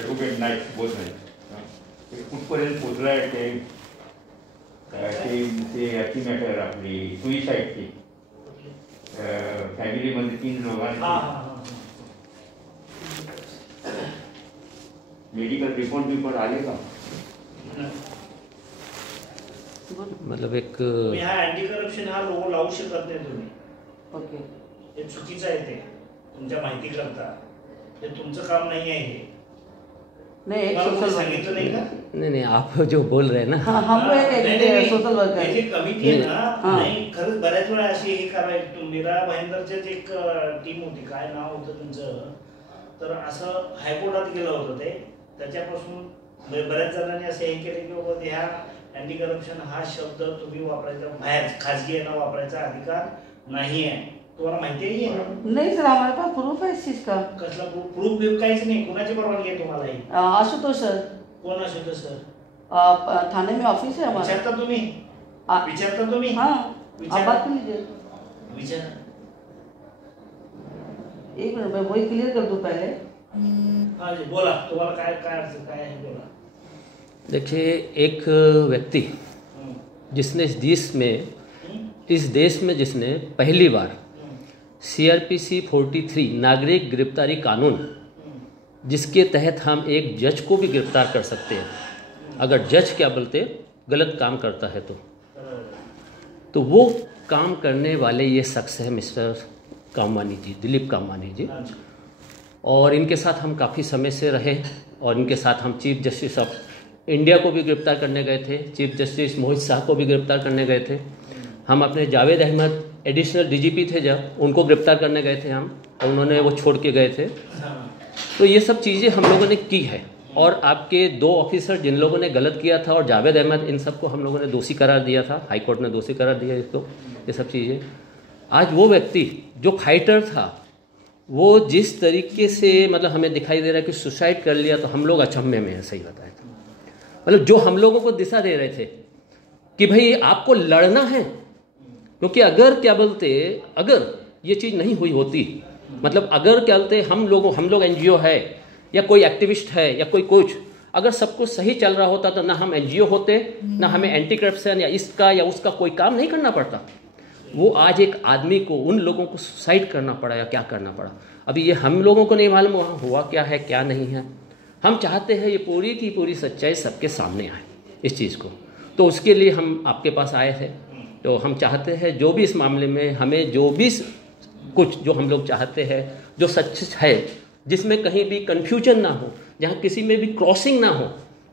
Advocate Naik बोलत आहे. कुठपर्यंत पोचलं आहे ते याची मॅटर आपली सुईसाईडची फॅमिलीमध्ये 3 लोकांची मेडिकल रिपोर्ट आले का? मतलब एक हा अँटी करप्शन हा लोगो लावू शकत नाही तुम्ही. ओके, हे चुकीचं आहे. ते तुमच्या माहिती करता हे तुमचं काम नाही आहे. हे नहीं एक तुम्हाला कोणी सोशल सांगितलं नाही का? नहीं आप जो बोल रहे हैं ना, हाँ हम लोग एक सोशल वर्कर हे जे कमिटी आहे ना, हाँ. नाही खरंच बऱ्याच वेळा अशी हे करायचं. मीरा भाईंदरचेच एक टीम होती, काय नाव होतं तुमचं, तर असं हायकोर्टात गेलं होतं ते. त्याच्यापासून बऱ्याच जणांनी असे हे केले की बाबा ह्या अँटी करप्शन हा शब्द तुम्ही वापरायचा, बाहेर खाजगी यांना वापरायचा अधिकार नाही आहे. तुम्हाला माहिती आहे? नहीं सर, हमारे पास प्रूफ है इस चीज का. कसला प्रूफ काहीच नाही. कोणाची परवानगी आहे तुम्हाला ही? आशुतोष सर. कोण आशुतोष सर? थाने में ऑफिस है हमारा. विचारता तुम्ही? विचारता तुम्ही? हाँ, आप बात कर लीजिए. विचार. एक मिनट मैं वही क्लियर कर दूं पहले. हाँ जी, बोला. तुम्हाला काय काय अडचण काय आहे बोला. देखिए एक व्यक्ति जिसने इस देश में जिसने पहली बार CRPC 43 नागरिक गिरफ्तारी कानून, जिसके तहत हम एक जज को भी गिरफ्तार कर सकते हैं अगर जज क्या बोलते गलत काम करता है तो वो काम करने वाले ये शख्स है मिस्टर कामवानी जी, दिलीप कामवानी जी. और इनके साथ हम काफ़ी समय से रहे और इनके साथ हम चीफ जस्टिस ऑफ इंडिया को भी गिरफ्तार करने गए थे, चीफ जस्टिस मोहित शाह को भी गिरफ्तार करने गए थे. हम अपने जावेद अहमद एडिशनल DGP थे जब, उनको गिरफ्तार करने गए थे हम, और उन्होंने वो छोड़ के गए थे. तो ये सब चीज़ें हम लोगों ने की है. और आपके 2 ऑफिसर जिन लोगों ने गलत किया था और जावेद अहमद, इन सबको हम लोगों ने दोषी करार दिया था. हाई कोर्ट ने दोषी करार दिया इसको. ये सब चीज़ें आज वो व्यक्ति जो फाइटर था, वो जिस तरीके से मतलब हमें दिखाई दे रहा है कि सुसाइड कर लिया, तो हम लोग अचंभे में हैं. सही बताया था. मतलब जो हम लोगों को दिशा दे रहे थे कि भाई आपको लड़ना है, क्योंकि अगर क्या बोलते अगर ये चीज़ नहीं हुई होती, मतलब अगर क्या बोलते हम लोग NGO है या कोई एक्टिविस्ट है या कोई कुछ, अगर सब कुछ सही चल रहा होता तो ना हम NGO होते, ना हमें एंटी करप्शन या इसका या उसका कोई काम नहीं करना पड़ता. वो आज एक आदमी को, उन लोगों को सुसाइड करना पड़ा या क्या करना पड़ा, अभी ये हम लोगों को नहीं मालूम वहाँ हुआ क्या है क्या नहीं है. हम चाहते हैं ये पूरी की पूरी सच्चाई सबके सामने आए इस चीज़ को. तो उसके लिए हम आपके पास आए थे. तो हम चाहते हैं जो भी इस मामले में हमें जो भी कुछ जो हम लोग चाहते हैं, जो सच है, जिसमें कहीं भी कन्फ्यूजन ना हो, जहाँ किसी में भी क्रॉसिंग ना हो.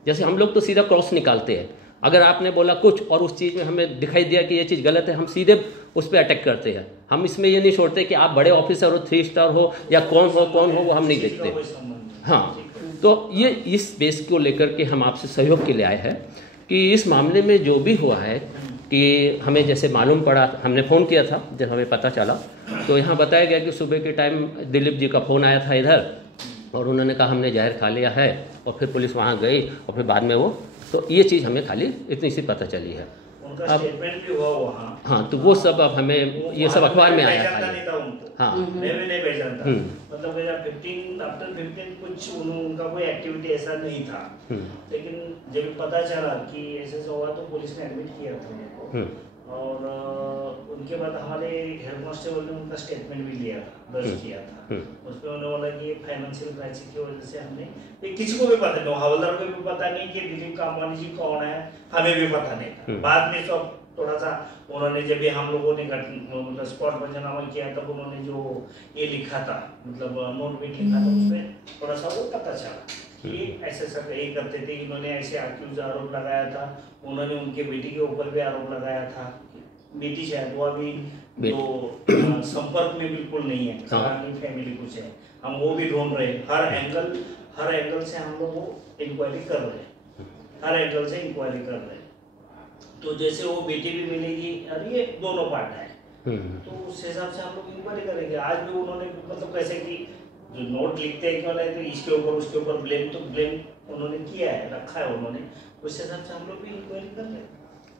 जैसे हम लोग तो सीधा क्रॉस निकालते हैं. अगर आपने बोला कुछ और उस चीज़ में हमें दिखाई दिया कि ये चीज़ गलत है, हम सीधे उस पर अटैक करते हैं. हम इसमें ये नहीं छोड़ते कि आप बड़े ऑफिसर हो, 3 स्टार हो या कौन हो वो हम नहीं देखते. हाँ, तो ये इस बेस को लेकर के हम आपसे सहयोग के लिए आए हैं कि इस मामले में जो भी हुआ है, कि हमें जैसे मालूम पड़ा, हमने फ़ोन किया था जब हमें पता चला, तो यहाँ बताया गया कि सुबह के टाइम दिलीप जी का फ़ोन आया था इधर, और उन्होंने कहा हमने जहर खा लिया है, और फिर पुलिस वहाँ गई और फिर बाद में वो, तो ये चीज़ हमें खाली इतनी सी पता चली है. उनका स्टेटमेंट भी हुआ वहाँ. हाँ, तो वो सब अब हमें ये सब अखबार में आया था. हाँ, मैं भी नहीं पहचानता. मतलब 15 आफ्टर 15 कुछ उनका कोई एक्टिविटी ऐसा नहीं था. लेकिन जब पता चला कि ऐसे हुआ तो पुलिस ने एडमिट किया था उनको. और उनके बाद हमारे हेड कांस्टेबल ने उनका स्टेटमेंट भी लिया था, दर्ज किया था. उसमें उन्होंने बोला कि फाइनेंशियल क्राइसिस की वजह से हमने, ये किसी को भी पता नहीं, हवलदार को भी पता नहीं कि दिलीप कामवानी जी कौन है, हमें भी पता नहीं था. बाद में सब थोड़ा सा उन्होंने, जब भी हम लोगों ने मतलब स्पॉट पंचनामा किया तब उन्होंने जो ये लिखा था, मतलब नोट भी लिखा था, उसमें थोड़ा सा वो पता चला कि ऐसे सब यही करते थे. इन्होंने ऐसे अक्यूज आरोप लगाया था. उन्होंने उनके बेटी के ऊपर भी आरोप लगाया था. बेटी शायद वो अभी तो संपर्क में बिल्कुल नहीं है, फैमिली कुछ है, हम वो भी ढूंढ रहे हैं. हर एंगल से हम लोग वो इंक्वायरी कर रहे हैं, हर एंगल से इंक्वायरी कर रहे हैं. तो जैसे वो बेटी भी मिलेगी, और ये दोनों पार्ट है, तो उस हिसाब से हम लोग इंक्वायरी करेंगे. आज भी उन्होंने मतलब कैसे कि जो नोट लिखते हैं क्यों, तो इसके ऊपर उसके ऊपर ब्लेम, तो ब्लेम उन्होंने किया है, रखा है उन्होंने, उस हिसाब से हम लोग भी इंक्वायरी कर रहे हैं.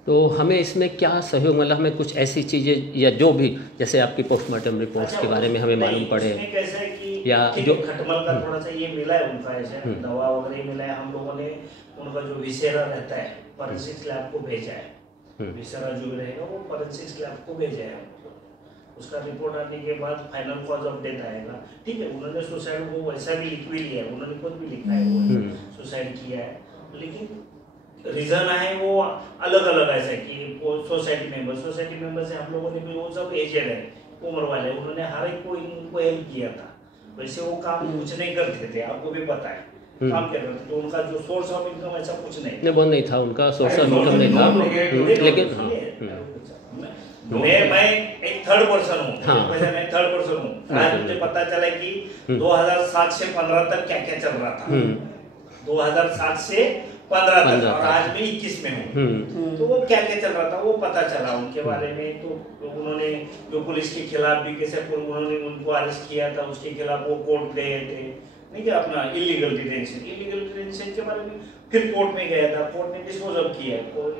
तो हमें इसमें क्या सहयोग, मतलब हमें कुछ ऐसी चीज़ें या जो भी, जैसे आपकी पोस्टमार्टम रिपोर्ट्स के बारे में हमें मालूम पड़े. कैसा है कि या ठीक जो है, खटमल का थोड़ा सा ये मिला है उनका, ऐसे दवा वगैरह मिला है। हम लोगों ने उनका जो विसेरा रहता है फोरेंसिक लैब को भेजा है, विसेरा जो भी रहेगा वो फोरेंसिक लैब को भेजा है हमको। उसका रिपोर्ट आने के बाद फाइनल कॉज ऑफ डेथ आएगा। ठीक है, उन्होंने सुसाइड को वैसा भी लिख भी लिया है, उन्होंने खुद भी लिखा है वो सुसाइड किया है, लेकिन रीजन है वो अलग अलग ऐसा है कि वो सोसाइटी मेंबर से हम लोगों ने भी, वो सब एजेड है, उम्र वाले, उन्होंने हर एक को इनको हेल्प किया था। वैसे वो काम कुछ नहीं करते थे, आपको भी पता है काम क्या करते थे, तो उनका जो सोर्स ऑफ इनकम ऐसा कुछ नहीं, वो नहीं था उनका, सोर्स ऑफ इनकम नहीं था, लेकिन मैं एक थर्ड पर्सन हूँ, मैं थर्ड पर्सन हूँ। आज मुझे पता चला कि 2007 से 15 तक क्या क्या चल रहा था, 2007 से 15 तक, और आज मैं 21 में हूँ, तो वो क्या क्या चल रहा था वो पता चला उनके बारे में। तो उन्होंने जो पुलिस के खिलाफ भी कैसे उन्होंने उनको अरेस्ट किया था, उसके खिलाफ वो कोर्ट गए थे, नहीं क्या अपना इलीगल डिटेंशन के बारे में, फिर कोर्ट में गया था, कोर्ट ने डिस्पोज ऑफ किया, कोई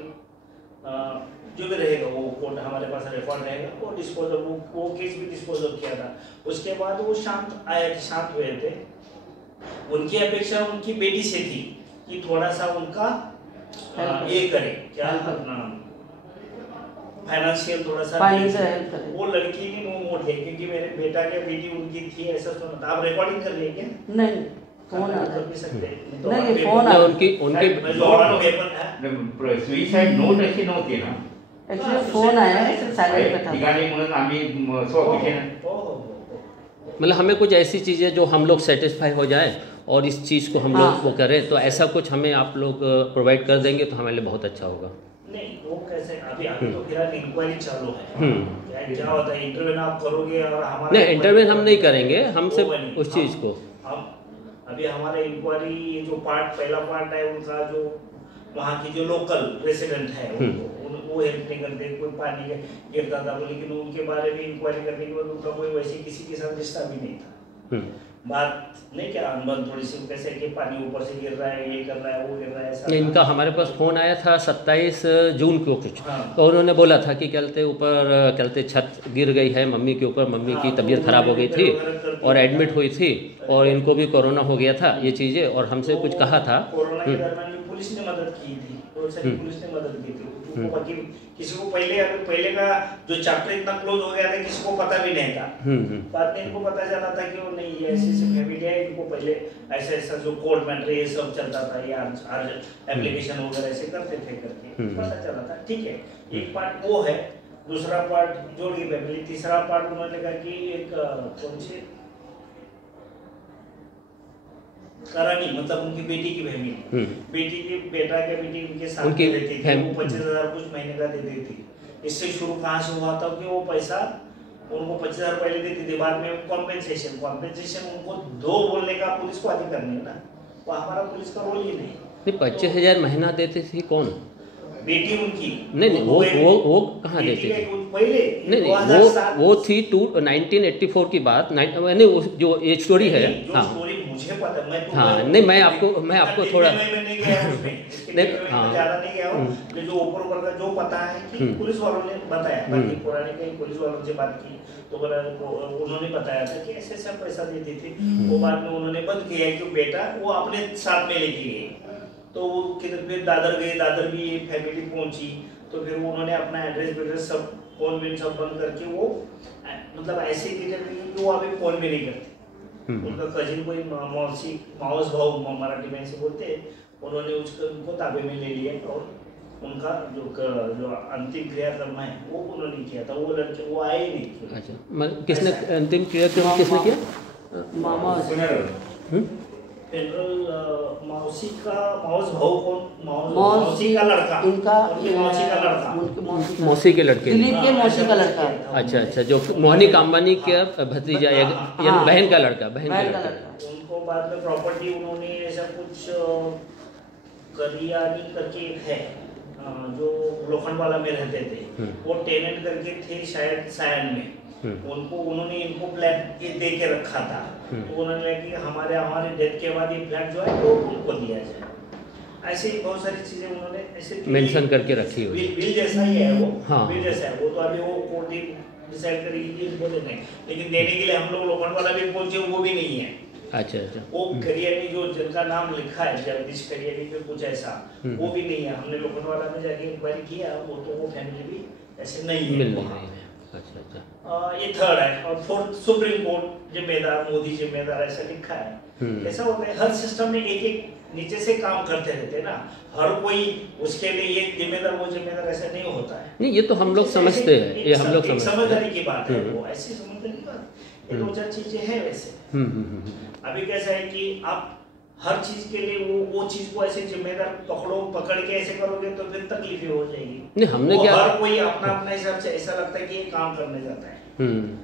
जो भी रहेगा वो कोर्ट हमारे पास रिकॉर्ड रहेगा, वो डिस्पोज ऑफ, वो केस भी डिस्पोज ऑफ किया था। उसके बाद वो शांत हुए थे। उनकी अपेक्षा उनकी बेटी से थी कि थोड़ा सा उनका ये करे, क्या अपना फाइनेंशियल थोड़ा सा हेल्प करे। वो लड़की की नो मोड है, क्योंकि मेरे बेटा के बेटी उनकी थी, ऐसा सुना था। आप रिकॉर्डिंग कर लिए क्या? नहीं, फोन आ कर भी सकते हैं, नहीं, फोन आ उनकी सुसाइड नोट अशी नव्हती ना, एक्चुअली फोन आया है, साइलेंट पे था। निघाले म्हणून आम्ही स्वखुशीने, मतलब हमें कुछ ऐसी चीज़ें जो हम लोग सेटिस्फाई हो जाए और इस चीज़ को हम लोग वो करें, तो ऐसा कुछ हमें आप लोग प्रोवाइड कर देंगे तो हमारे लिए बहुत अच्छा होगा। नहीं वो कैसे, अभी तो फिलहाल इंक्वायरी चालू है, क्या होता है इंटरव्यू आप करोगे और हमारा नहीं, इंटरव्यू हम नहीं करेंगे, हम सिर्फ उस चीज़ को, हम अभी हमारा इंक्वायरी जो पहला पार्ट है उनका, जो वहाँ की जो लोकल रेसिडेंट है वो हेल्प नहीं करते, कोई पानी गिरता था, लेकिन उनके बारे में इंक्वायरी करने के बाद उनका कोई वैसे किसी के साथ रिश्ता भी नहीं था। बात नहीं क्या अनबन थोड़ी सी कैसे कि पानी ऊपर से गिर रहा है, ये कर रहा है, वो गिर रहा है, ऐसा। इनका हमारे पास फ़ोन आया था 27 जून को कुछ, तो उन्होंने बोला था कि कहते छत गिर गई है मम्मी के ऊपर, मम्मी की तबीयत खराब हो गई थी और एडमिट हुई थी और इनको भी कोरोना हो गया था, ये चीज़ें, और हमसे कुछ कहा था। कोरोना के दरमियान पुलिस ने मदद की थी, पुलिस ने मदद की थी, बाकी किसी को पहले का जो चैप्टर इतना क्लोज हो गया था, किसी को पता भी नहीं था। बाद में इनको पता चला था कि वो नहीं, ये ऐसी फैमिली है, इनको पहले ऐसा जो कोर्ट मैटर ये सब चलता था, ये एप्लीकेशन वगैरह ऐसे करते थे करके पता चला था। ठीक है, एक पार्ट वो है, दूसरा पार्ट जोड़ की फैमिली, तीसरा पार्ट उन्होंने कहा कि एक कौन सी करानी, मतलब उनकी बेटी की फैमिली, बेटी की बेटा के बेटी उनके साथ रहती थी, वो 25,000 कुछ महीने का देती थी। इससे शुरू कहाँ से हुआ था कि वो पैसा उनको 25,000 पहले देती थी, बाद में कॉम्पेंसेशन उनको दो बोलने का पुलिस को अधिकार नहीं ना, वो हमारा पुलिस का रोल ही नहीं। 25,000 महीना देते थे कौन? बेटी उनकी नहीं, वो कहाँ देते थे पहले? नहीं, वो थी 1984 की बात, जो ये स्टोरी है। हाँ, मुझे पता, मैं तो हाँ, नहीं, मैं आपको थोड़ा नहीं गया उसमें, हाँ, ज्यादा नहीं गया हूँ, जो ऊपर का जो पता है कि पुलिस वालों ने बताया, बाकी पुराने कई पुलिस वालों से बात की तो उन्होंने बताया था कि ऐसे ऐसा पैसा देती थी। वो बाद में उन्होंने बंद किया कि बेटा वो अपने साथ में लेके गए, तो वो किधर फिर दादर गए, दादर भी फैमिली पहुंची, तो फिर उन्होंने अपना एड्रेस सब फोन में सब बंद करके, वो मतलब ऐसे डिटेल कि वो अभी फोन में नहीं करते। उनका कजिन कोई माउस भाव मराठी में से बोलते हैं, उन्होंने उनको ताबे में ले लिया और उनका जो अंतिम क्रियाक्रम है वो उन्होंने किया था। वो लड़के वो आए ही नहीं। अच्छा, किसने अंतिम क्रियाक्रम किसने किया? मामा जनरल मौसी का माउस भाव कौन? मौसी का लड़का, उनका मौसी का लड़का, मौसी के लड़के, दिलीप के मौसी का लड़का। अच्छा, जो मोहनी कामबानी का भतीजा या बहन का लड़का, उनको बाद में प्रॉपर्टी उन्होंने ऐसा कुछ करियानी करके है जो लोखंडवाला में रहते थे, वो टेनेंट करके थे शायद सायन में, उन्होंने इनको फ्लैट दे के रखा था। तो उन्होंने कि हमारे डेथ के बाद ये फ्लैट जो है वो उनको दिया जाए। ऐसे ही बहुत सारी चीजें उन्होंने ऐसे मेंशन करके रखी हुई। बिल जैसा ही है वो, हाँ। बिल जैसा है वो, तो अभी वो डिसाइड करेगी कि इनको देना है, लेकिन देने के लिए हम लोग लोखंडवाला भी पहुंचे, वो भी नहीं है। अच्छा अच्छा। वो करियानी जो जिनका नाम लिखा है जगदीश करियानी पे कुछ ऐसा, वो भी नहीं है। हमने लोखंडवाला में जाके इंक्वायरी किया, वो फैमिली भी ऐसे नहीं है। मिल नहीं रही है। अच्छा अच्छा। ये थर्ड है। और फोर्थ, सुप्रीम कोर्ट जिम्मेदार, मोदी जिम्मेदार, ऐसा लिखा है। ऐसा होता है हर सिस्टम में, एक एक नीचे से काम करते रहते हैं ना, हर कोई उसके लिए ये जिम्मेदार वो जिम्मेदार, ऐसा नहीं होता है। नहीं, ये तो हम लोग समझते हैं, ये हम लोग समझते हैं, समझदारी की बात है, वो ऐसी समझदारी की बात, ये दो चार चीजें हैं वैसे। अभी कैसा है कि आप हर चीज के लिए वो चीज को ऐसे जिम्मेदार पकड़ के ऐसे करोगे तो फिर तकलीफें हो जाएगी। नहीं, हमने क्या, हर कोई अपना अपना हिसाब से ऐसा लगता है कि ये काम करने जाता है,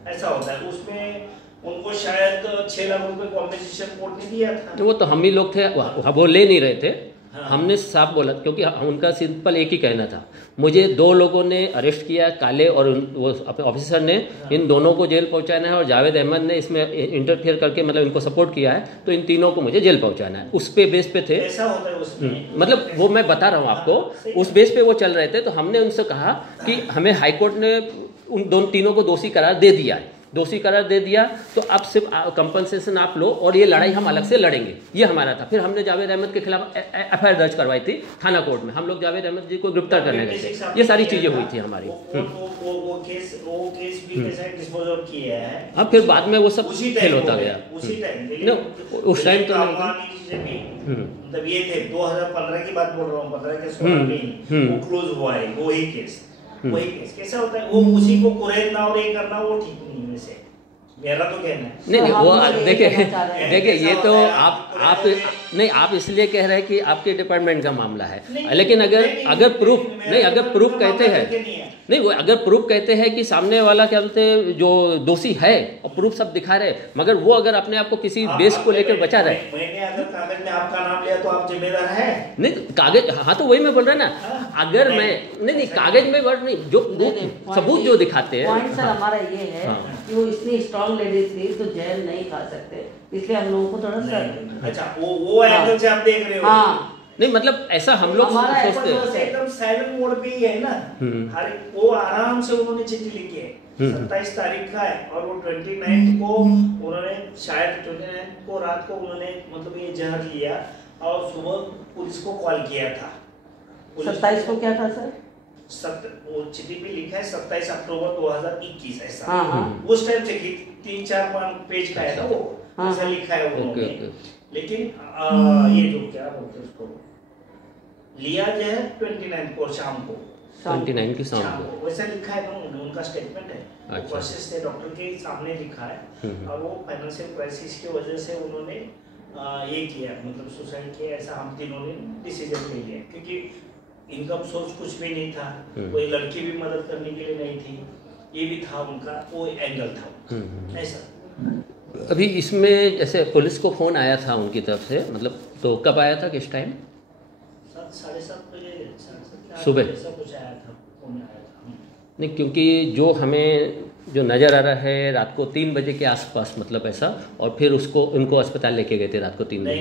ऐसा होता है। उसमें उनको शायद 6 लाख रुपए कॉम्पेंसेशन कोर्ट ने दिया था। वो तो हम ही लोग थे, वो ले नहीं रहे थे। हाँ। हमने साफ बोला, क्योंकि उनका सिंपल एक ही कहना था, मुझे 2 लोगों ने अरेस्ट किया, काले और वो अपने ऑफिसर ने, इन दोनों को जेल पहुंचाना है, और जावेद अहमद ने इसमें इंटरफियर करके मतलब इनको सपोर्ट किया है, तो इन तीनों को मुझे जेल पहुंचाना है। उस पे बेस पे थे, ऐसा होता है उसमें। मतलब वो मैं बता रहा हूँ आपको, उस बेस पे वो चल रहे थे। तो हमने उनसे कहा कि हमें हाईकोर्ट ने उन तीनों को दोषी करार दे दिया है, दोषी करार दे दिया, तो अब सिर्फ कंपनसेशन आप लो और ये लड़ाई हम अलग से लड़ेंगे, ये हमारा था। फिर हमने जावेद अहमद के खिलाफ एफआईआर दर्ज करवाई थी थाना कोर्ट में। हम लोग जावेद अहमद जी को गिरफ्तार करने गए थे, ये सारी चीजें हुई थी हमारी। वो केस भी कैसे डिस्पोज ऑफ किया है। अब फिर बाद में वो सब फेल होता गया। उसी टाइम उस टाइम तो मतलब ये थे 2015 की बात बोल रहा हूँ, 15 के 16 में वो क्लोज हुआ है, वही केस। वही केस कैसा होता है, वो उसी को कुरेदना और ये करना वो ठीक नहीं है वैसे, मेरा तो कहना है। नहीं वो देखिए ये तो आप नहीं, आप इसलिए कह रहे हैं कि आपके डिपार्टमेंट का मामला है, लेकिन अगर प्रूफ नहीं, अगर प्रूफ कहते हैं नहीं, वो अगर प्रूफ कहते हैं कि सामने वाला क्या बोलते हैं जो दोषी है और प्रूफ सब दिखा रहे, मगर वो अगर अपने आप को किसी बेस को लेकर बचा रहे। मैंने अगर कागज में आपका नाम लिया तो आप जिम्मेदार है? नहीं कागज, हाँ तो वही मैं बोल रहा ना, अगर मैं नहीं कागज में वर्ड नहीं, जो सबूत जो दिखाते हैं। पॉइंट सर हमारा ये है कि वो इतनी स्ट्रॉन्ग लेडीज थी तो जेल नहीं खा सकते, इसलिए हम लोगों को थोड़ा सा अच्छा वो एंगल से आप देख रहे हो। हाँ नहीं मतलब ऐसा हम लोग सोचते हैं, एकदम साइलेंट मोड पे ही है ना। हर वो आराम से उन्होंने चिट्ठी लिखी है, 27 तारीख का है, और वो 29 को उन्होंने शायद 29 को रात को उन्होंने मतलब ये जहर लिया और सुबह पुलिस को कॉल किया था। 27 को क्या था सर? वो चिट्ठी पे लिखा है 27 अक्टूबर 2021 ऐसा। हाँ। उस टाइम से 3-4 पेज का है ना वो, ऐसा लिखा है उन्होंने। लेकिन ये जो क्या बोलते हैं उसको, लिया जो है 29 को शाम को, 29 की शाम को वैसा लिखा है ना, उनका स्टेटमेंट है। अच्छा। प्रोसेस से डॉक्टर के सामने लिखा है, और वो फाइनेंशियल क्राइसिस की वजह से उन्होंने ये किया, मतलब सुसाइड किया, ऐसा हम तीनों ने डिसीजन ले लिया, क्योंकि इनकम सोर्स कुछ भी नहीं था, कोई लड़की भी मदद करने के लिए नहीं थी, ये भी था उनका वो एंगल था ऐसा। अभी इसमें जैसे पुलिस को फोन आया था उनकी तरफ से, मतलब तो कब आया था, किस टाइम? 7:30 बजे सुबह कुछ आया था, फोन आया था। नहीं क्योंकि जो हमें जो नज़र आ रहा है रात को 3 बजे के आसपास, मतलब ऐसा, और फिर उनको अस्पताल लेके गए थे रात को 3 बजे।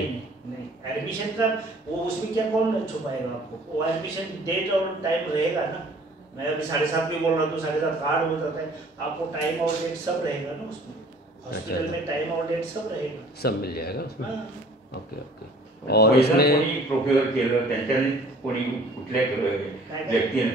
नहीं एडमिशन का वो उसमें क्या कौन छुपाएगा आपको, वो एडमिशन डेट और टाइम रहेगा ना। मैं अभी 7:30 भी बोल रहा हूँ, 7:30 कार्ड हो जाता है, आपको टाइम और डेट सब रहेगा ना उसमें, हॉस्पिटल में टाइम और डेट सब रहेगा, सब मिल जाएगा उसमें। ओके और इसमें कोणी प्रोक्युअर केलं, त्यांच्याने कोणी कुठल्या व्यक्तीने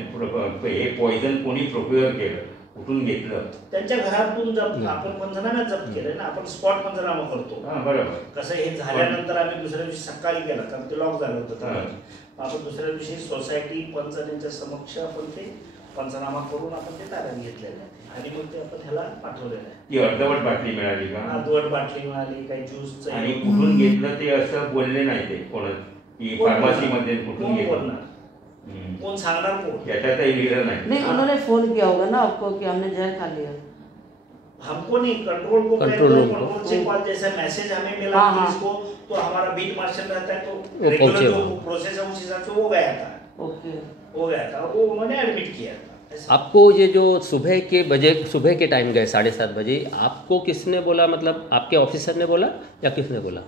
हे पॉइझन कोणी प्रोक्युअर केलं, कुठून घेतलं, त्यांच्या घरातून जप्त, आपण पंचनाम्यात जप्त केलं ना, आपण स्पॉट पंचनामा करतो। बरोबर। कसं हे झाल्यानंतर आम्ही दुसऱ्या दिवशी सकाळी केला, कारण ते लॉक झालं होतं, आपण दुसऱ्या दिवशी सोसायटी पंचायतीच्या समक्ष आपण ते पंचनामा करून आपण ते ताब्यात घेतलेलं आहे, आणि मग ते आपण ह्याला पाठवलेलं आहे। ती अर्धवट बाटली मिळाली का? अर्धवट बाटली मिळाली, काही ज्यूसचं, आणि कुठून घेतलं ते असं बोलले नाही ते कोण, की फार्मसी मध्ये कुठून घेतलं, कौन सांगणार कोण, याच्यातही लिहिलं नहीं उन्होंने फोन किया होगा ना आपको कि हमने जहर खा लिया? हमको नहीं, कंट्रोल कंट्रोल से कॉल, जैसा मैसेज हमें मिला पुलिस को, तो हमारा बीट मार्शल रहता है, तो रेगुलर जो प्रोसेस है उस हिसाब से वो गया था। ओके, हो गया था, वो उन्होंने एडमिट किया था। आपको ये जो सुबह के टाइम गए 7:30 बजे, आपको किसने बोला, मतलब आपके ऑफिसर ने बोला या किसने बोला?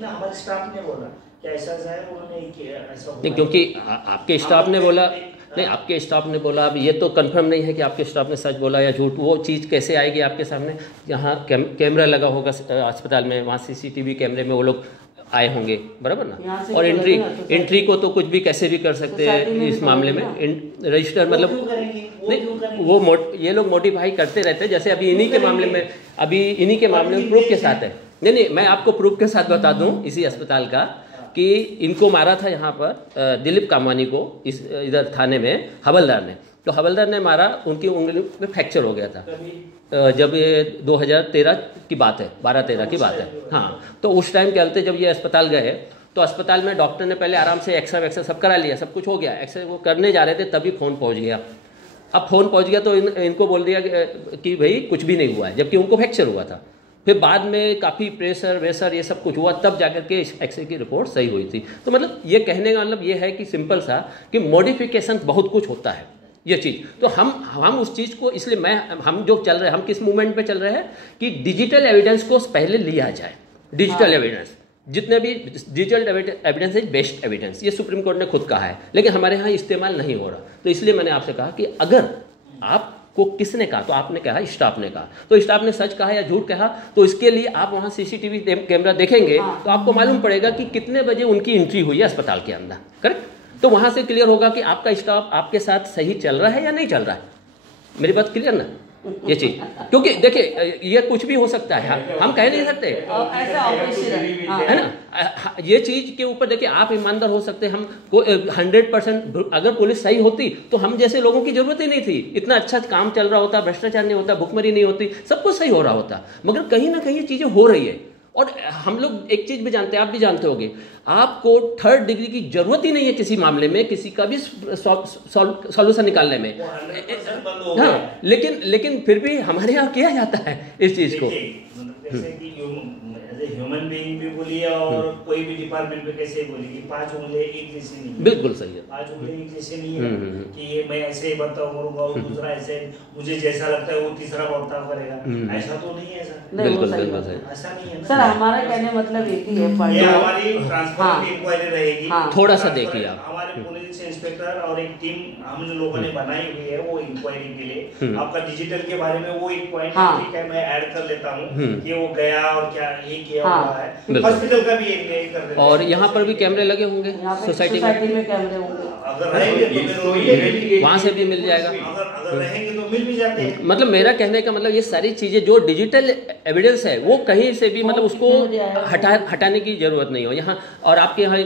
ना हमारे स्टाफ ने बोला कि ऐसा है, उन्होंने किया ऐसा। नहीं क्योंकि आपके स्टाफ ने बोला, नहीं, आपके स्टाफ ने बोला, अब ये तो कंफर्म नहीं है कि आपके स्टाफ ने सच बोला या झूठ, वो चीज़ कैसे आएगी आपके सामने? यहाँ कैमरा लगा होगा अस्पताल में, वहाँ सीसीटीवी कैमरे में वो लोग आए होंगे, बराबर ना? और एंट्री को तो कुछ भी कैसे भी कर सकते हैं इस मामले में। रजिस्टर मतलब नहीं, वो ये लोग मॉडिफाई करते रहते हैं, जैसे अभी इन्हीं के मामले में प्रूफ के साथ है। नहीं, मैं आपको प्रूफ के साथ बता दूं इसी अस्पताल का कि इनको मारा था यहाँ पर दिलीप कामवानी को, इस इधर थाने में हवलदार ने। तो हवलदार ने मारा, उनकी उंगली में फ्रैक्चर हो गया था जब ये 2013 की बात है, 12-13 की बात है। हाँ, तो उस टाइम क्या बोलते, जब ये अस्पताल गए तो अस्पताल में डॉक्टर ने पहले आराम से एक्सरे वैक्सरे सब करा लिया, सब कुछ हो गया। एक्सरे वो करने जा रहे थे तभी फ़ोन पहुँच गया। अब फ़ोन पहुँच गया तो इनको बोल दिया कि भाई कुछ भी नहीं हुआ है, जबकि उनको फ्रैक्चर हुआ था। फिर बाद में काफ़ी प्रेशर वेसर ये सब कुछ हुआ, तब जाकर के एक्सरे की रिपोर्ट सही हुई थी। तो मतलब ये कहने का मतलब ये है कि सिंपल सा कि मॉडिफिकेशन बहुत कुछ होता है ये चीज़। तो हम उस चीज़ को, इसलिए हम जो चल रहे हैं, हम किस मूवमेंट पे चल रहे हैं कि डिजिटल एविडेंस को पहले लिया जाए। डिजिटल एविडेंस, जितने भी digital evidence is best evidence, ये सुप्रीम कोर्ट ने खुद कहा है, लेकिन हमारे यहाँ इस्तेमाल नहीं हो रहा। तो इसलिए मैंने आपसे कहा कि अगर आपको किसने कहा, तो आपने कहा स्टाफ ने कहा, तो स्टाफ ने सच कहा या झूठ कहा, तो इसके लिए आप वहाँ सीसीटीवी कैमरा देखेंगे तो आपको मालूम पड़ेगा कि कितने बजे उनकी एंट्री हुई है अस्पताल के अंदर, करेक्ट? तो वहाँ से क्लियर होगा कि आपका स्टाफ आपके साथ सही चल रहा है या नहीं चल रहा है। मेरी बात क्लियर ना ये चीज़? क्योंकि देखिए ये कुछ भी हो सकता है, हम कह नहीं सकते है ना। ये चीज़ के ऊपर देखिए, आप ईमानदार हो सकते हैं, हम 100% अगर पुलिस सही होती तो हम जैसे लोगों की जरूरत ही नहीं थी। इतना अच्छा काम चल रहा होता, भ्रष्टाचार नहीं होता, भुखमरी नहीं होती, सब कुछ सही हो रहा होता। मगर कहीं ना कहीं ये चीज़ें हो रही है। और हम लोग एक चीज़ भी जानते हैं, आप भी जानते होंगे, आपको 3rd डिग्री की जरूरत ही नहीं है किसी मामले में, किसी का भी सॉल्यूशन निकालने में। हाँ, लेकिन फिर भी हमारे यहाँ किया जाता है इस चीज़ को। जैसे कि ह्यूमन बीइंग भी बोली है और कोई भी डिपार्टमेंट में कैसे बोली कि 5 उंगली एक जैसी नहीं है। बिल्कुल सही है, 5 उंगली एक जैसे नहीं है कि ये मैं ऐसे ही बर्ताव करूंगा और दूसरा ऐसे, मुझे जैसा लगता है वो तीसरा बर्ताव करेगा, ऐसा तो नहीं है सर। बिल्कुल ऐसा नहीं है सर। हमारा कहने मतलब एक ही है, ये हमारी ट्रांसपेरेंट इंक्वायरी रहेगी। थोड़ा सा देखिए आप, हमारे पुलिस इंस्पेक्टर और एक टीम हम लोगों ने बनाई हुई है वो इंक्वायरी के लिए। आपका डिजिटल के बारे में वो एक पॉइंट ठीक है, मैं ऐड कर लेता हूँ कि वो गया और क्या ये किया हुआ है। हॉस्पिटल का भी एक कर देते हैं। और यहाँ पर भी कैमरे लगे होंगे, सोसाइटी में कैमरे होंगे, अगर रहेंगे वहाँ से भी मिल जाएगा, अगर रहेंगे तो मिल भी जाते हैं। मतलब मेरा कहने का मतलब ये सारी चीज़ें जो डिजिटल एविडेंस है वो कहीं से भी मतलब उसको हटाने की जरूरत नहीं हो यहाँ। और आपके यहाँ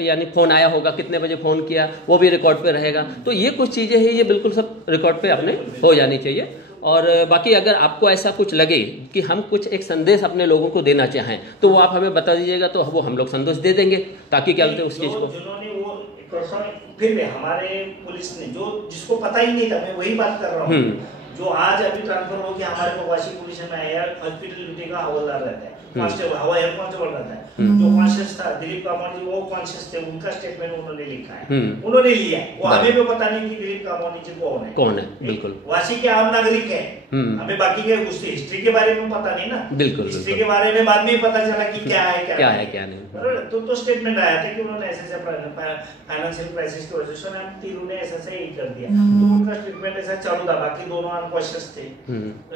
यानी फ़ोन आया होगा, कितने बजे फ़ोन किया, वो भी रिकॉर्ड पे रहेगा। तो ये कुछ चीज़ें हैं, ये बिल्कुल सब रिकॉर्ड पे अपने हो जानी चाहिए। और बाकी अगर आपको ऐसा कुछ लगे कि हम कुछ एक संदेश अपने लोगों को देना चाहें तो वो आप हमें बता दीजिएगा, तो वो हम लोग संदेश दे देंगे, ताकि क्या बोलते हैं उस चीज़ को। जिन्होंने वो फिर भी हमारे पुलिस ने जो जिसको पता ही नहीं था, मैं वही बात कर रहा हूँ, जो आज अभी ट्रांसफर हो गया हमारे को वाशी पुलिस में आया, हॉस्पिटल ड्यूटी का हवलदार रहता है, कांस्टेबल हवा हेड कांस्टेबल रहता है। जो कॉन्शियस था दिलीप कामवानी, वो कॉन्शियस थे, उनका स्टेटमेंट उन्होंने लिखा है, उन्होंने लिया। वो हमें भी पता नहीं कि दिलीप कामवानी जी कौन है। बिल्कुल, वाशी के आम नागरिक है, हमें बाकी के उसकी हिस्ट्री के बारे में पता नहीं ना। बिल्कुल, हिस्ट्री के बारे में बाद में पता चला कि क्या है क्या नहीं। तो स्टेटमेंट आया था कि उन्होंने ऐसे फाइनेंशियल क्राइसिस की वजह से ना तीनों ने ऐसा ही कर दिया। तो उनका ट्रीटमेंट ऐसा चालू था, बाकी दोनों अनकॉन्शियस थे,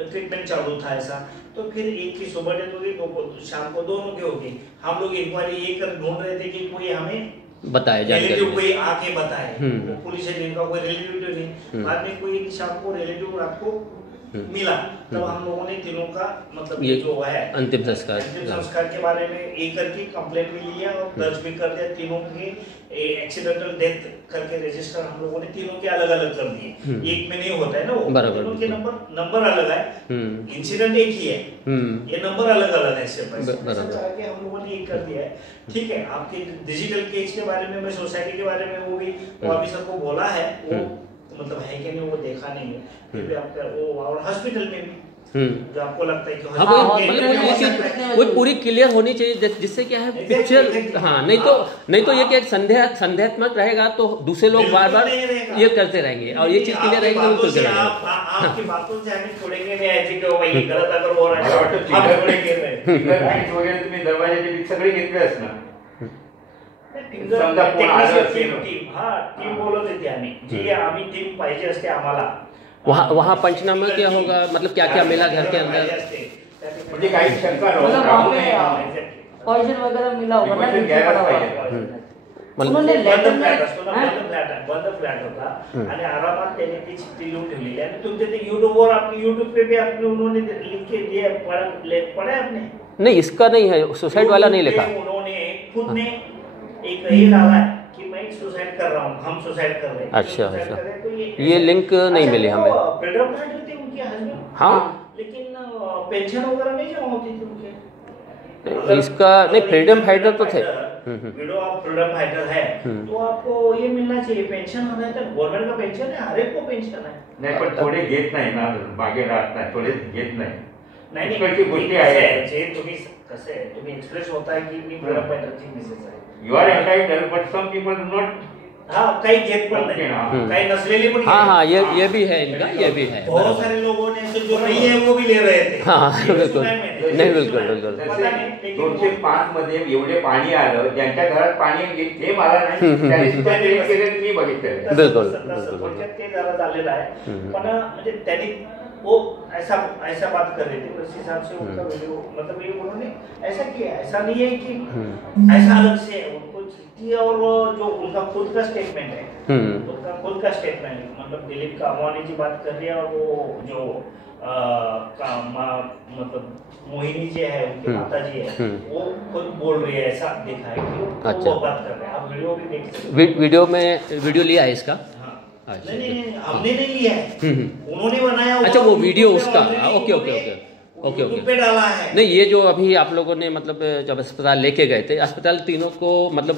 ट्रीटमेंट चालू था ऐसा। तो फिर एक की सुबह डेथ हो गई, दो शाम को दोनों की हो गई। हम लोग इंक्वायरी ये कर ढूंढ रहे थे कि कोई हमें बताए जानकारी, कोई आके बताए। पुलिस है जिनका कोई रिलेटिव नहीं, बाद में कोई शाम को रिलेटिव रात को मिला, तब हम लोगों ने तीनों का मतलब ये जो है अंतिम संस्कार के बारे में एक करके कंप्लेंट भी लिया और दर्ज भी कर दिया। तीनों के एक्सीडेंटल डेथ करके रजिस्टर हम लोगों ने तीनों के अलग अलग कर दिए। एक में नहीं होता है ना वो, तीनों के नंबर अलग है, इंसिडेंट एक ही है, ये नंबर अलग अलग है, सिर्फ करके हम लोगों ने एक कर दिया है। ठीक है, आपके डिजिटल केस के बारे में, मैं सोसाइटी के बारे में वो भी ऑफिसर को बोला है, वो मतलब है कि नहीं वो देखा नहीं है, फिर भी आपका वो। और हॉस्पिटल में भी जो आपको लगता है कि वो पूरी क्लियर होनी चाहिए, जिससे क्या है पिक्चर। हाँ, नहीं तो ये क्या संदेहात्मक रहेगा तो दूसरे लोग बार बार ये करते रहेंगे, और ये चीज क्लियर रहेगी तो बिल्कुल आपकी बातों से हमें छोड़ेंगे नहीं ऐसे कि भाई गलत अगर हो रहा है आप छोड़ेंगे नहीं। तुम्ही दरवाजाचे सगळे घेतले असणार समजा कोण आलं असेल, टीम बोलत होती आम्ही, जी आम्ही टीम पाहिजे असते आम्हाला, वहाँ पंचनामा क्या होगा, मतलब क्या क्या मिला घर के अंदर, म्हणजे काही शंका मतलब राहू वहाँ नये. पे पॉइजन वगैरह मिला होगा ना, Precaution घ्यायलाच पाहिजे. उन्होंने लेटर में बंद फ्लॅट होता आणि आरामात त्याने ती चिठ्ठी लिहून ठेवलेली आणि तुमचे ते यूट्यूबवर, आपके यूट्यूब पे भी आपने उन्होंने लिख के दिया, पढ़ा आपने? नहीं इसका नहीं है, सुसाइड वाला नहीं लिखा. उन्होंने खुद ने एक ये डाला है कि मैं सुसाइड कर रहा हूँ, हम सुसाइड कर रहे हैं. अच्छा, suicide अच्छा. कर रहे हैं, तो ये लिंक नहीं मिली हमें. फ्रीडम फाइटर होते उनके हस्बैंड. हाँ. लेकिन पेंशन वगैरह नहीं जमा होती थी उनके. इसका नहीं, फ्रीडम फाइटर तो थे. विडो ऑफ फ्रीडम फाइटर है तो आपको ये मिलना चाहिए, पेंशन होना है. तो गवर्नमेंट का पेंशन है, हर एक को पेंशन है. नाही पण थोडे घेत नाही ना, मागे राहत नाही, थोडे घेत नाही. नाही इकडची गोष्टी आहेत. जे तुम्ही कसं आहे, तुम्ही एक्सप्रेस होताय की मी फ्रीडम फायटरची मिसेस आहे. You are entitled, but some people do not. हाँ, काही घेत पण नाही, काही नसलेली पण. हाँ हाँ, ये भी है इनका, ये भी है. बहुत सारे लोगों ने जो नहीं है वो भी ले रहे थे. हाँ बिल्कुल, नहीं बिल्कुल बिल्कुल. 205 मध्ये एवढे पाणी आलं, ज्यांच्या घरात पाणी थेंब आला नाही त्यांनी सुद्धा डिलीट केलेलं मी बघितलेलं. बिल्कुल थोडक्यात ते जरा झालेलं आहे. पण म्हणजे त्यांनी वो ऐसा बात कर रहे थे, उस हिसाब से उनका वीडियो, मतलब ये उन्होंने ऐसा किया, ऐसा नहीं है कि ऐसा अलग से है. उनको चिट्ठी और जो उनका खुद का स्टेटमेंट है, उनका खुद का स्टेटमेंट है, मतलब दिलीप कामवानी जी बात कर रही है, और वो जो मतलब मोहिनी जी है, उनकी माता जी है, वो खुद बोल रही है, ऐसा देखा है कि अच्छा. वो बात कर रहे हैं. आप वीडियो भी देख सकते हैं. वीडियो में वीडियो लिया है इसका. नहीं नहीं, हमने नहीं लिया है, उन्होंने बनाया. अच्छा, वो वीडियो उसका. Okay okay okay okay okay. पे डाला है. नहीं, ये जो अभी आप लोगों ने मतलब जब अस्पताल लेके गए थे, अस्पताल तीनों को मतलब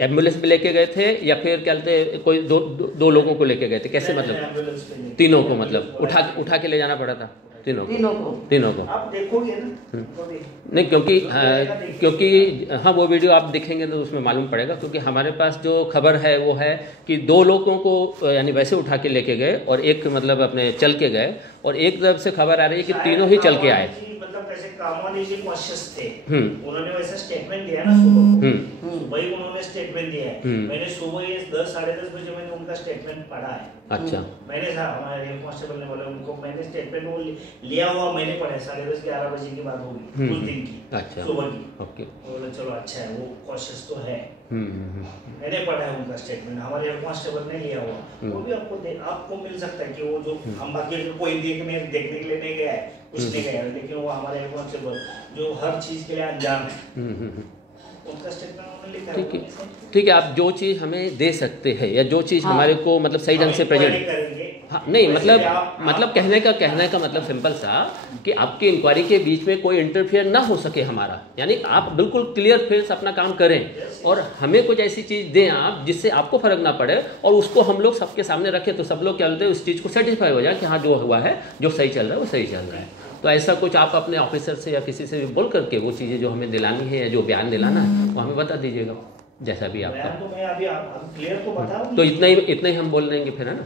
एम्बुलेंस में लेके गए थे या फिर क्या कहते हैं, कोई दो लोगों को लेके गए थे, कैसे मतलब तीनों को मतलब उठा के ले जाना पड़ा था तीनों को. आप देखोगे ना. नहीं क्योंकि हाँ, वो वीडियो आप देखेंगे तो उसमें मालूम पड़ेगा, क्योंकि हमारे पास जो खबर है वो है कि 2 लोगों को यानी वैसे उठा के लेके गए और एक मतलब अपने चल के गए, और एक तरफ से खबर आ रही है कि तीनों ही चल के आए. मतलब कैसे कामवानी जी कॉशियस थे, उन्होंने वैसा स्टेटमेंट दिया ना सुबह ही उन्होंने स्टेटमेंट दिया है. मैंने सुबह 10 साढ़े 10 बजे मैंने उनका स्टेटमेंट पढ़ा है. अच्छा. मैंने हमारे हेड कांस्टेबल ने बोला उनको, मैंने स्टेटमेंट वो लिया हुआ मैंने पढ़ा है. 10:30-11 बजे की बात होगी उस दिन की. अच्छा. सुबह की. ओके. बोले चलो अच्छा है, वो कॉशियस तो है. मैंने पढ़ा है उनका स्टेटमेंट, हमारे हेड कांस्टेबल ने लिया हुआ. वो भी आपको मिल सकता है कि वो जो हम बाकी कोई देखने के लिए नहीं गया है, कुछ नहीं गया है, लेकिन वो हमारे हेड कांस्टेबल जो हर चीज के लिए अंजाम है, उनका स्टेटमेंट उन्होंने लिखा है. ठीक है, आप जो चीज़ हमें दे सकते हैं या जो चीज़ हमारे को मतलब सही ढंग से प्रेजेंट. हाँ, नहीं मतलब कहने का मतलब सिंपल सा कि आपकी इंक्वायरी के बीच में कोई इंटरफेयर ना हो सके हमारा, यानी आप बिल्कुल क्लियर फेस अपना काम करें और हमें कुछ ऐसी चीज़ दें आप जिससे आपको फर्क ना पड़े, और उसको हम लोग सबके सामने रखें तो सब लोग क्या बोलते हैं, उस चीज़ को सेटिस्फाई हो जाए कि हाँ जो हुआ है, जो सही चल रहा है वो सही चल रहा है. तो ऐसा कुछ आप अपने ऑफिसर से या किसी से भी बोल करके वो चीज़ें जो हमें दिलानी है या जो बयान दिलाना है वो हमें बता दीजिएगा, जैसा भी आपका. तो मैं अभी क्लियर तो बताऊं, तो इतना ही हम बोल देंगे फिर, है ना,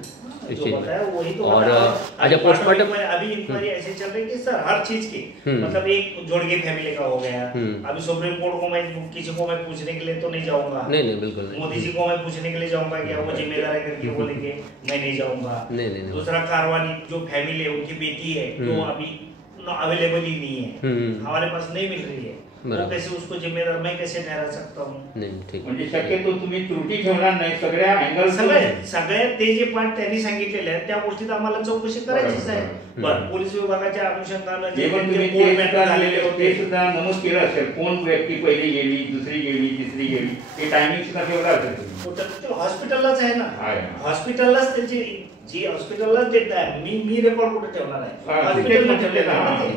इस चीज में. और अच्छा, पोस्टमार्टम अभी इंक्वायरी ऐसे चल रही है कि सर हर चीज की, मतलब एक जोड़गे फैमिली का हो गया. अभी सुप्रीम कोर्ट को मैं किसी को मैं पूछने के लिए तो नहीं जाऊंगा. नहीं बिल्कुल नहीं. मोदी जी को मैं पूछने के लिए जाऊंगा क्या वो जिम्मेदार है करके बोलेंगे, मैं नहीं जाऊंगा. नहीं. दूसरा कारवानी जो फैमिली है, उनकी बेटी है जो अभी अवेलेबल ही नहीं है, हमारे पास नहीं मिल रही है, वो कैसे उसको जिम्मेदार मैं कैसे ठहरा सकता हूँ. नहीं ठीक. म्हणजे शक्यतो तुम्ही त्रुटी ठेवणार नाही, सगळ्या अँगल सगळे ते जे पार्ट त्यांनी सांगितलेले आहेत त्या गोष्टीत आम्हाला चौकशी करायचीच आहे. बरं, पोलीस विभागाच्या अनुषंगाने जे पण तुम्ही झालेले होते सुद्धा नमूद केलं असेल, कोण व्यक्ती पहिली गेली, दुसरी गेली, तिसरी गेली, ते टायमिंग सुद्धा ठेवलं असेल. हॉस्पिटललाच आहे ना, हॉस्पिटललाच त्यांची जी हॉस्पिटललाच डेट आहे. मी रेकॉर्ड कुठे ठेवणार आहे, हॉस्पिटलला ठेवलेला आहे.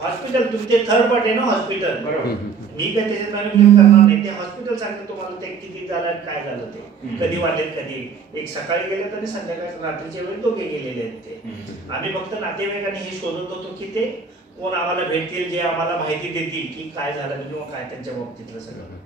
हॉस्पिटल तुमचे थर्ड पार्ट आहे ना हॉस्पिटल, मी काय त्याच्यात मॅनिपुलेट करणार नाही. ते हॉस्पिटल सांगते तुम्हाला ते किती झालं काय झालं, ते कधी वाढलेत, कधी एक सकाळी गेले तर संध्याकाळी रात्रीच्या वेळी दोघे गेलेले आहेत. ते आम्ही फक्त नातेवाईकांनी हे शोधत होतो की ते कोण आम्हाला भेटतील, जे आम्हाला माहिती देतील की काय झालं किंवा काय त्यांच्या बाबतीतलं सगळं.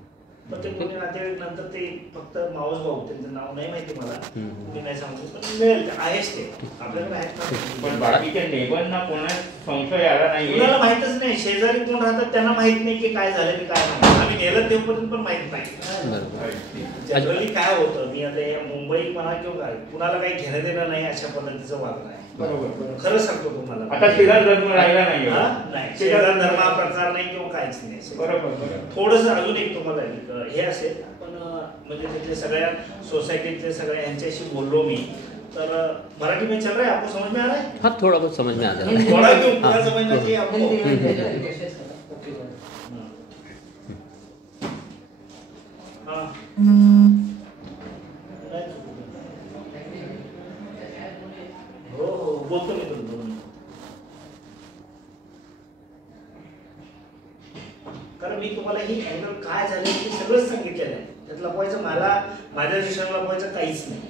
पण ते कोणी नातेवाईक नंतर ते फक्त मावस भाऊ, त्यांचं नाव नाही माहिती मला, मी नाही सांगतो, पण मिळेल आहेच ते आपल्याकडे आहेत. पण बाकीच्या नेबरना कोणा संशय आला नाही, कोणाला माहितच नाही. शेजारी कोण राहतात त्यांना माहित नाही की काय झालं की काय नाही. आम्ही नेलं तेव्हापर्यंत पण माहित नाही. बरोबर. जनरली काय होतं, मी आता या मुंबई म्हणा किंवा काय, कुणाला काही घेणं देणं नाही अशा पद्धतीचं वागणं आहे. बरोबर. खरं सांगतो तुम्हाला. आता शेजार धर्म राहिला नाही. नाही, शेजार धर्म हा प्रचार नाही किंवा काहीच नाही. बरोबर. थोडंसं अजून एक तुम्हाला हे असेल, पण म्हणजे तिथले सगळ्या सोसायटीतले सगळ्या ह्यांच्याशी बोललो मी, तर मराठी में चल रहा है, आपको समझ में आ रहा है? हाँ, थोड़ा बहुत समझ में आ जाता है. थोड़ा क्यों, पूरा समझना चाहिए आपको. हाँ, हो बोलतो मी तुमचं. कारण मी तुम्हाला ही अँगल काय झालं ते सगळंच सांगितलेलं आहे. त्यातला पोहायचं मला माझ्या डिसिशनला पोहायचं काहीच नाही.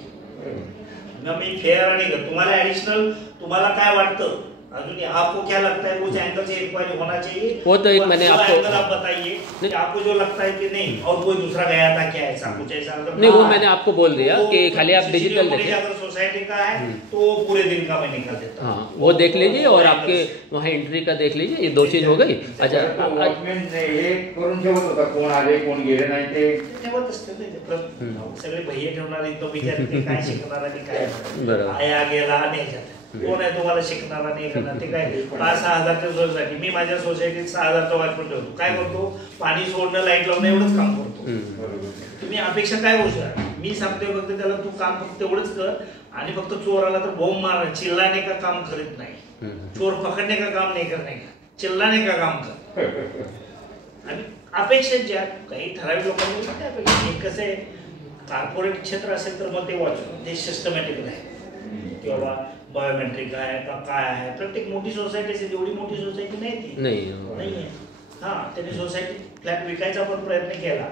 मी फेअर आणि तुम्हाला ऍडिशनल तुम्हाला काय वाटतं अजून आपको क्या लगता है, कुछ एंगल से इंक्वायरी होना चाहिए. वो तो एक मैंने आपको एंगल आप बताइए कि आपको जो लगता है कि नहीं और कोई दूसरा गया था क्या, ऐसा कुछ ऐसा नहीं, वो मैंने आपको बोल दिया कि खाली आप डिजिटल देखें. अगर सोसाइटी का है तो पूरे दिन का मैं निकाल देता हूं. हाँ, वो देख लीजिए और आपके वहाँ एंट्री का देख लीजिए. ये 2 चीज हो गई. अच्छा, वॉचमॅन हे करून ठेवत होता, कोण आले कोण गेले नाही ते ठेवत असते ना. सगळे भैया ठेवणार इथं विचारते काय शिकणार आणि काय बरोबर. आया गेला नाही जात. कोण आहे तुम्हाला शिकणारा नाही करणार ते काय 5-6 हजारच्या सोसायटी. मी माझ्या सोसायटीत 6,000चा वॉचमॅन ठेवतो. काय करतो, पाणी सोडणं, लाईट लावणं एवढंच काम करतो. तुम्ही अपेक्षा काय होऊ शकता, मी सांगतोय फक्त त्याला तू काम फक्त एवढंच कर. आणि फक्त चोर आला तर बोंब मार, चिल्लाने का काम करीत नाही. चोर पकडणे का काम नाही करणे का, चिल्लाने का काम कर. आणि अपेक्षा ज्या काही ठराविक लोकांनी त्यापेक्षा एक कसं आहे, कॉर्पोरेट क्षेत्र असेल तर मग ते वॉचमॅन ते सिस्टमॅटिक नाही किंवा बायोमेट्रिक आहे का काय आहे. प्रत्येक मोठी सोसायटी असेल, एवढी मोठी सोसायटी नाही ती नाहीये. हा, त्यांनी सोसायटी फ्लॅट विकायचा पण प्रयत्न केला.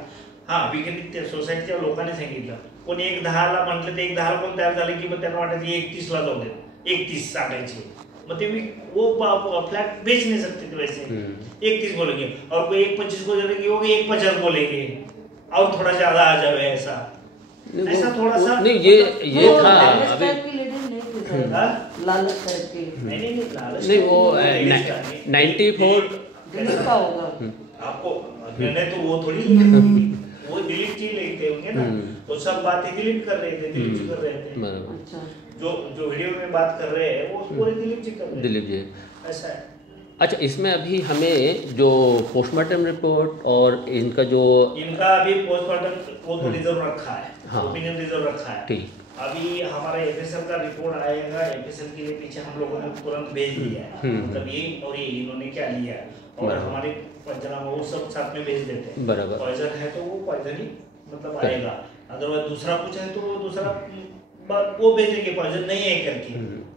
हा, विकली त्या सोसायटीच्या लोकांनी सांगितलं, कोणी 1-10ला म्हटलं ते 1-10 पण तयार झाले की मग त्यांना वाटायचं 31ला जाऊ दे, 31 सांगायची. मग ते वो फ्लैट बेच नहीं सकते थे वैसे. 31 बोलेंगे और कोई 1.25 को देंगे, वो 1.50 बोलेंगे और थोड़ा ज्यादा आ जाए ऐसा थोड़ा सा. नहीं, ये था अभी लालच करके नहीं, वो 94 का होगा आपको निर्णय तो वो थोड़ी वो डिलीट की लेते होंगे ना. वो सब बातें डिलीट कर रहे थे, डिलीट कर रहे थे. अच्छा, जो वीडियो में बात कर रहे हैं वो पूरे दिलीप जी कर रहे हैं. दिलीप जी, ऐसा है. अच्छा, इसमें अभी हमें जो पोस्टमार्टम रिपोर्ट और इनका अभी पोस्टमार्टम वो तो रिजर्व रखा है. हाँ, ओपिनियन रिजर्व रखा है. ठीक. अभी हमारा एफएसएल का रिपोर्ट आएगा. एफएसएल के लिए पीछे हम लोगों ने तुरंत भेज दिया है. मतलब ये और ये इन्होंने क्या लिया और हमारे पंचनामा वो सब साथ में भेज देते हैं. बराबर. पॉइजन है तो वो पॉइजन ही मतलब आएगा. अदरवाइज दूसरा कुछ है तो दूसरा वो भेजेंगे पॉइजन नहीं है करके.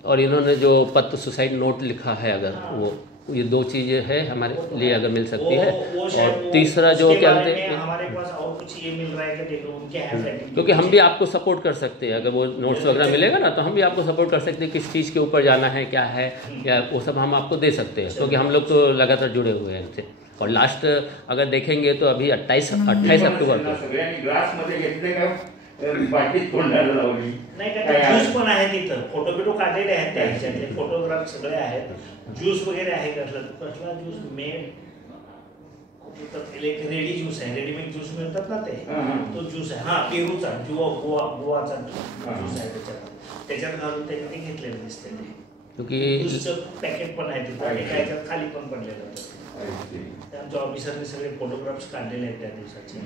और इन्होंने जो पत्र सुसाइड नोट लिखा है, अगर वो ये 2 चीजें है हमारे लिए अगर मिल सकती है. और तीसरा जो क्या बोलते हैं, हमारे पास और कुछ ये मिल रहा है कि देखो उनके हैंड, क्योंकि हम भी आपको सपोर्ट कर सकते हैं. अगर वो नोट्स वगैरह मिलेगा ना तो हम भी आपको सपोर्ट कर सकते हैं, किस चीज़ के ऊपर जाना है, क्या है, या वो सब हम आपको दे सकते हैं, क्योंकि हम लोग तो लगातार जुड़े हुए हैं इनसे. और लास्ट अगर देखेंगे तो अभी 28 अक्टूबर को सगळ्यांनी ग्लासमध्ये घेतले का बाटलीत तोंडाला लावली नाही का. ज्यूस पण आहे तिथं, फोटो बिटो काढलेले आहेत त्या ह्याच्यातले, फोटोग्राफ सगळे आहेत. ज्यूस वगैरे आहे. कसला ज्यूस मेड एक रेडी ज्यूस आहे, रेडीमेड ज्यूस मिळतात ना ते, तो ज्यूस आहे. हा, पेरूचा गुवाचा ज्यूस आहे त्याच्यात घालून त्यांनी ते घेतलेलं दिसते. ज्यूसचं पॅकेट पण आहे तिथं आणि त्याच्यात खाली पण पडलेलं. आमच्या ऑफिसरने सगळे फोटोग्राफ्स काढलेले आहेत त्या दिवसाचे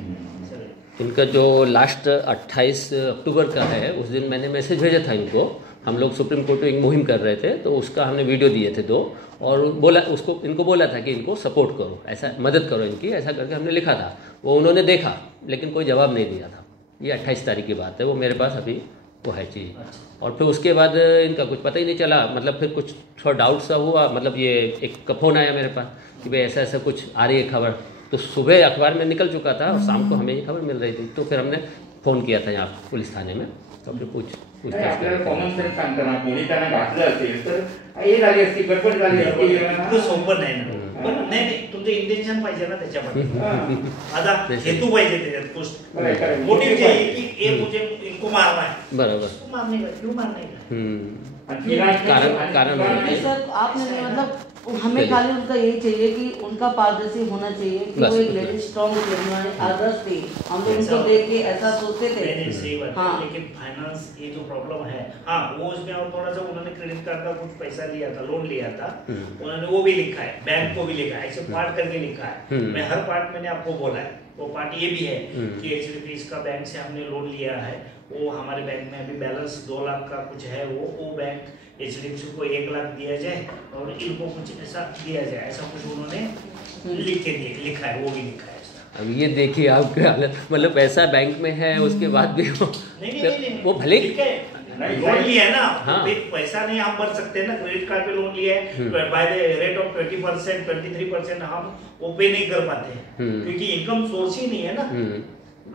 सगळे. इनका जो लास्ट 28 अक्टूबर का है, उस दिन मैंने मैसेज भेजा था इनको. हम लोग सुप्रीम कोर्ट में एक मुहिम कर रहे थे, तो उसका हमने वीडियो दिए थे 2, और इनको बोला था कि इनको सपोर्ट करो, ऐसा मदद करो इनकी, ऐसा करके हमने लिखा था. वो उन्होंने देखा लेकिन कोई जवाब नहीं दिया था. ये 28 तारीख की बात है, वो मेरे पास अभी वो है चीज़. और फिर उसके बाद इनका कुछ पता ही नहीं चला. मतलब फिर कुछ थोड़ा डाउट सा हुआ. मतलब ये एक फोन आया मेरे पास कि भाई ऐसा ऐसा कुछ आ रही है खबर. तो सुबह अखबार में निकल चुका था और शाम को हमें ये खबर मिल रही थी. तो फिर हमने फ़ोन किया था यहाँ पुलिस थाने में. तो फिर आपल्याला कॉमन सेन्स सांगताना कोणी त्यांना घातलं असेल तर हे झाली असती, गडबड झाली असती. इतकं सोपं नाही ना. पण नाही, तुमचं इंटेन्शन पाहिजे ना त्याच्यामध्ये. आता हेतू पाहिजे त्याच्यात. मोटिव जे आहे की ये मुझे इनको मारना है, बराबर, मारने का क्यों मारने का. कारण सर आपने मतलब हमें खाली उनका यही चाहिए कि उनका पारदर्शी होना चाहिए कि वो एक लेडी स्ट्रॉन्ग आदर्श थी। हम लोग उनको देख के ऐसा सोचते थे। सही बात है, लेकिन फाइनेंस ये जो प्रॉब्लम है, हाँ वो उसमें और थोड़ा सा उन्होंने क्रेडिट कार्ड का कुछ पैसा लिया था, लोन लिया था, उन्होंने वो भी लिखा है, बैंक को भी लिखा है, ऐसे पार्ट करके लिखा है। मैं हर पार्ट मैंने आपको बोला है, वो पार्ट ये भी है कि HDFC इसका बैंक से हमने लोन लिया है, वो हमारे बैंक में अभी बैलेंस 2 लाख का कुछ है, वो बैंक HDFC को 1 लाख दिया जाए और इनको कुछ ऐसा दिया जाए, ऐसा कुछ उन्होंने लिखा है, वो भी लिखा है। अब ये देखिए आपके हालत, मतलब पैसा बैंक में है उसके बाद भी वो भले लोन लिया है ना, हाँ। पैसा नहीं हम भर सकते ना, क्रेडिट कार्ड पे लोन लिया है बाय द रेट ऑफ 20%, 23% हम वो पे नहीं कर पाते क्योंकि इनकम सोर्स ही नहीं है ना।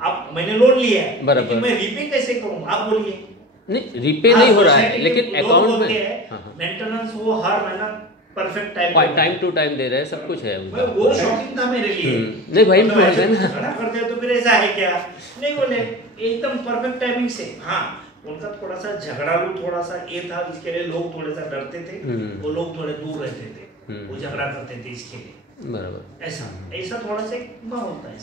अब मैंने लोन लिया है लेकिन मैं रीपे कैसे करूं, आप बोलिए। नहीं रीपे नहीं हो रहा है, लेकिन अकाउंट में मेंटेनेंस वो हर महीना परफेक्ट टाइम टू टाइम दे रहे हैं, सब कुछ है उनका। वो शॉकिंग था मेरे लिए। नहीं भाई बोल रहे हैं ना, झगड़ा करते तो फिर ऐसा है क्या, नहीं बोले एकदम परफेक्ट टाइमिंग से। हाँ उनका थोड़ा सा झगड़ालू थोड़ा सा ये था, इसके लिए लोग थोड़े सा डरते थे, वो लोग थोड़े दूर रहते थे, वो झगड़ा करते थे इसके लिए, बरोबर ऐसा थोड़ा सा होता है।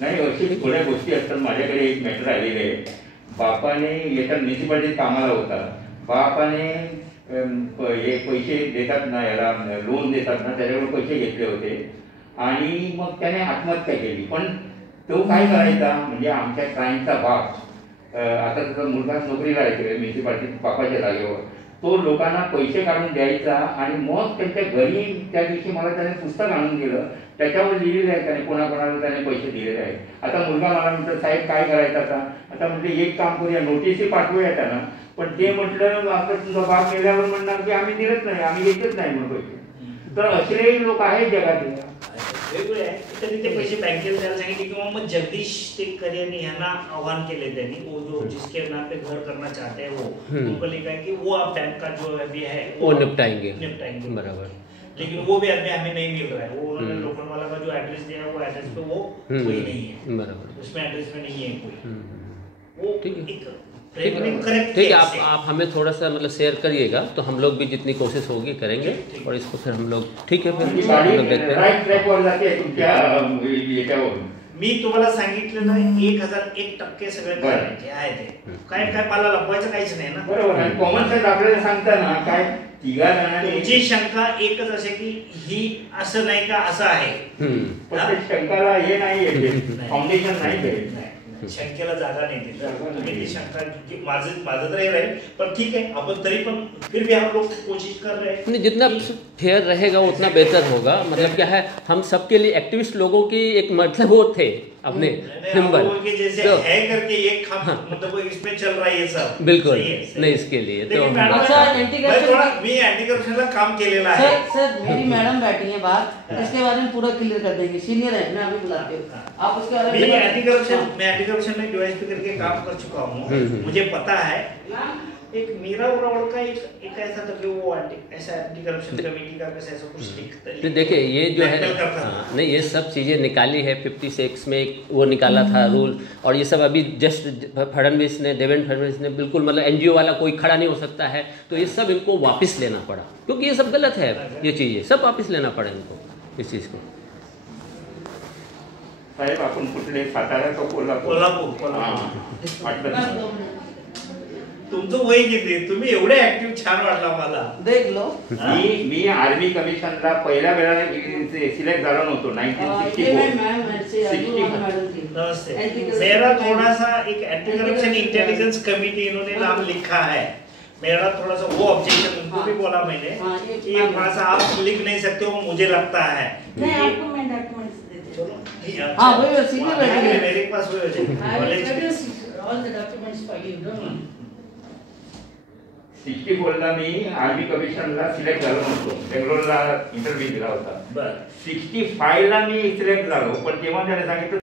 नाही अशी थोड्या गोष्टी असतात. माझ्याकडे एक मॅटर आलेले आहे. बापाने याच्या म्युन्सिपालिटीत कामाला होता, बापाने हे पैसे देतात ना, याला लोन देतात ना, त्याच्याकडून पैसे घेतले होते आणि मग त्याने आत्महत्या केली. पण तो काय करायचा म्हणजे आमच्या क्लायंटचा बाप, आता त्याचा मुलगा नोकरीला आहे म्युन्सिपालिटीत बापाच्या जागेवर, तो लोकांना पैसे काढून द्यायचा आणि मग त्यांच्या घरी त्या दिवशी मला त्याने पुस्तक आणून दिलं, त्याच्यावर लिहिलेलं आहे त्याने कोणाकोणाला त्याने पैसे दिलेले आहेत. आता मुलगा मला म्हणतो साहेब काय करायचं आता म्हटलं एक काम करूया, नोटीसही पाठवूया त्यांना. पण ते म्हटलं आता तुझा बाप गेल्यावर म्हणणार की आम्ही दिलंच नाही, आम्ही घेतच नाही म्हणून पैसे. तर असेही लोक आहेत जगात. वेगळे आहे तरी ते पैसे बँकेला द्यायला सांगितले किंवा मग जगदीश टेककर यांनी ह्यांना आह्वान केले त्यांनी, वो जो जिसके नाम पे घर करना चाहते हैं वो उनको लिखा है कि वो आप बैंक का जो अभी है वो निपटाएंगे बराबर, लेकिन वो भी अभी हमें नहीं मिल रहा है. वो उन्होंने लोकल वाला का जो एड्रेस दिया वो एड्रेस पे वो कोई नहीं है बराबर, उसमें एड्रेस में नहीं है कोई. वो ठीक है करेक्ट ठीक है. आप हमें थोड़ा सा मतलब शेयर करिएगा तो हम लोग भी जितनी कोशिश होगी करेंगे और इसको फिर हम लोग ठीक है फिर हम लोग देखते हैं. मी तुम्हाला सांगितलं ना 1001% सगळे करायचे आहे ते काय काय पाला लपवायचं काहीच नाही ना. बरोबर. कॉमन सेन्स आपल्याला सांगता ना काय तिघा जणांनी. तुमची शंका एकच असे की ही असं नाही का असं आहे. पण शंकाला हे नाही, फाउंडेशन नाही, शंकेला जागा नाही देत. ती शंका माझं तर हे राहील पण ठीक है, अपन तरी पण फिर भी हम लोग कोशिश कर रहे हैं. जितना फेयर रहेगा उतना बेहतर होगा. मतलब क्या है, हम सबके लिए एक्टिविस्ट लोगों की एक मतलब वो थे अपने सिंबल जैसे तो, है करके एक मतलब इसमें चल रहा है ये सब बिल्कुल नहीं इसके लिए तो मी एंटी करप्शनला काम केलेलं आहे. सर मेरी मैडम बैठी है बाहर, इसके बारे में पूरा क्लियर कर देंगे. सीनियर है, मैं अभी बुलाती हूँ, आप उसके बारे में. मैं एंटी करप्शन में डीवाईएसपी करके काम कर चुका हूँ, मुझे पता है. एक मीरा उरावड़ का एक ऐसा था कि वो ऐसा एंटी करप्शन कमेटी का ऐसा कुछ लिखता है. तो देखिए ये जो है नहीं ये सब चीज़ें निकाली है 56 में वो निकाला था रूल, और ये सब अभी जस्ट फडणवीस ने, देवेंद्र फडणवीस ने बिल्कुल मतलब NGO वाला कोई खड़ा नहीं हो सकता है, तो ये सब इनको वापस लेना पड़ा क्योंकि ये सब गलत है. ये चीज़ें सब वापस लेना पड़ा इनको इस चीज़ को. साहेब आपण कुठले सातारा का कोल्हापूर? तुमचं वय किती, तुम्ही एवढे ऍक्टिव्ह छान वाटला मला. देख लो मी आर्मी कमिशनला पहिल्या वेळेला सिलेक्ट झालो नव्हतो 1964. मेरा थोड़ा सा एक एंटी करप्शन इंटेलिजेंस कमेटी इन्होंने नाम लिखा है. मेरा थोड़ा सा वो ऑब्जेक्शन उनको भी बोला मैंने कि थोड़ा सा आप लिख नहीं सकते हो, मुझे लगता है. नहीं आपको मैं डॉक्यूमेंट्स देती हूं. हां वही सीनियर बैठे मेरे पास वही हो all the documents for you. 64 ला मी आर्मी कमिशनला सिलेक्ट झालो नव्हतो, बेंगलोरला इंटरव्ह्यू दिला होता. 65 ला मी सिलेक्ट झालो, पण तेव्हा त्याने सांगितलं